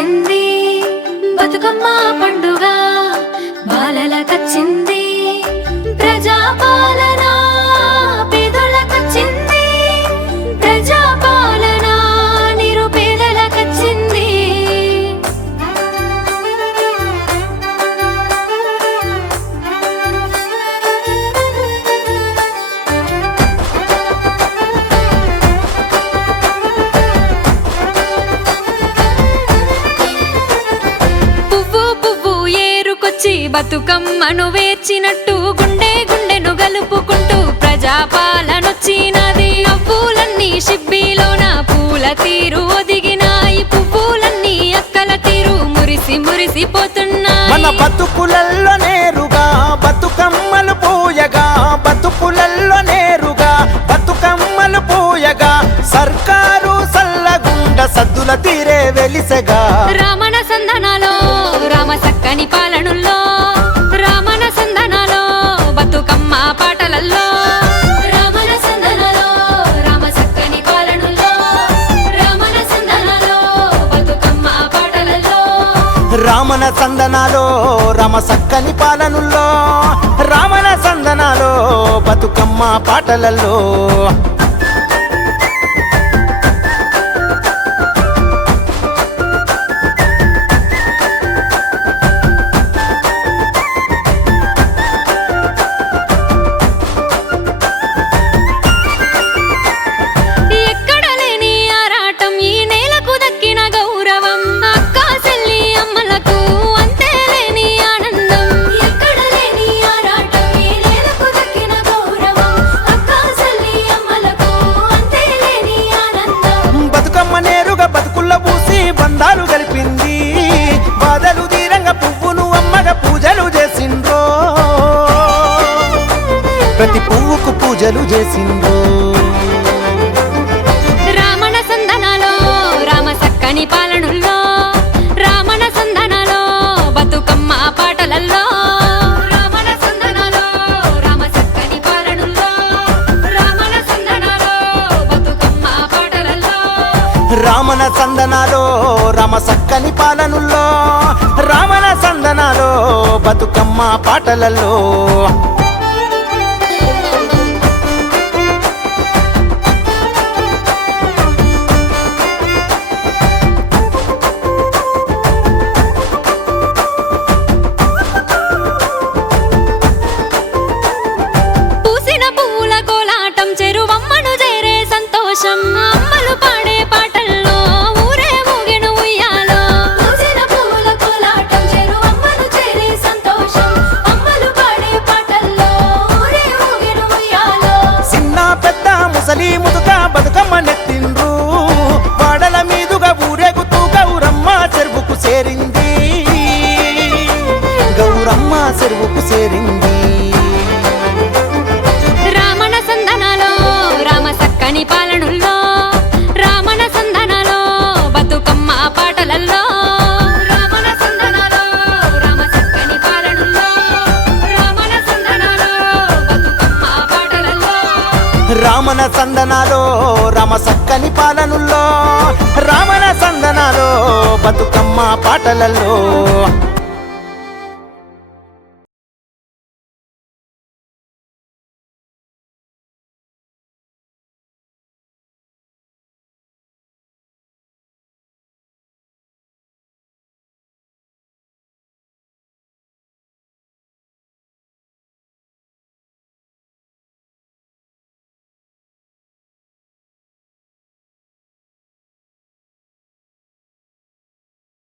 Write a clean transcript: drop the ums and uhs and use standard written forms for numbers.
కచ్చింది బతుకమ్మ పండుగ బాలల కచ్చింది ప్రజాపాలన పేదల కచ్చింది ప్రజాపాలన నిరుపేదల కచ్చింది బతుకమ్మను వేర్చినట్టు గుండె గుండెను గలుపుకుంటూ ప్రజాపాలనొచ్చినది పువ్వులన్నీ షిబ్బీలోన పూల తీరు ఒదిగినాయి పువ్వులన్నీ అక్కల తీరు మురిసి మురిసిపోతున్నాయి మన బతుకులల్లో నేరుగా బతుకమ్మలు పూయగా బతుకులల్లో నేరుగా బతుకమ్మలు పూయగా సర్కారు సల్లగుండ సద్దుల తీరే వెలిసెగా రామణ సందనాలో రామ సక్కని పాలనుల్లో రామణ సందనాలో బతుకమ్మ పాటలల్లో రామణ సందనాలో రామ సక్కని పాలనుల్లో రామణ సందనాలో బతుకమ్మ పాటలల్లో రామణ సందనాలో రామ సక్కని పాలనుల్లో రామణ సందనాలో బతుకమ్మ పాటలలో బతుకుల్ల పూసి బంధాలు గలిపింది బాధలు తీరంగా పువ్వును అమ్మగా పూజలు చేసిండ్రో ప్రతి పువ్వుకు పూజలు చేసిండ్రో రామణ సందనాలో రామ సక్కని పాలనుల్లో రామణ సందనాలో బతుకమ్మ పాటలల్లో రామణ సందనాలో రామ సక్కని పాలనుల్లో రామణ సందనాలో బతుకమ్మ పాటలల్లో రామణ సందనాలో రామ సక్కని పాలనుల్లో రామణ సందనాలో బతుకమ్మ పాటలలో పూసిన పువ్వుల కోలాటం చెరువమ్మను చేరే సంతోషం అమ్మలు పాడే పాటల్లో ఊరే ఊగెను ఉయ్యాలో పూసిన పువ్వుల కోలాటం చెరువమ్మను చేరే సంతోషం అమ్మలు పాడే పాటల్లో ఊరే ఊగెను ఉయ్యాలో చిన్న పెద్ద ముసలి ముదుక బతుకమ్మ నెత్తిండ్రు వాడల మీదుగా ఊరేగుతూ గౌరమ్మ చెరువుకు చేరింది గౌరమ్మ చెరువుకు చేరింది రామణ సందనాలో రామ సక్కని పాలనుల్లో రామణ సందనాలో బతుకమ్మ పాటలల్లో రామణ సందనాలో రామ సక్కని పాలనుల్లో రామణ సందనాలో బతుకమ్మ పాటలల్లో రామణ సందనాలో రామ సక్కని పాలనుల్లో రామణ సందనాలో బతుకమ్మ పాటలలో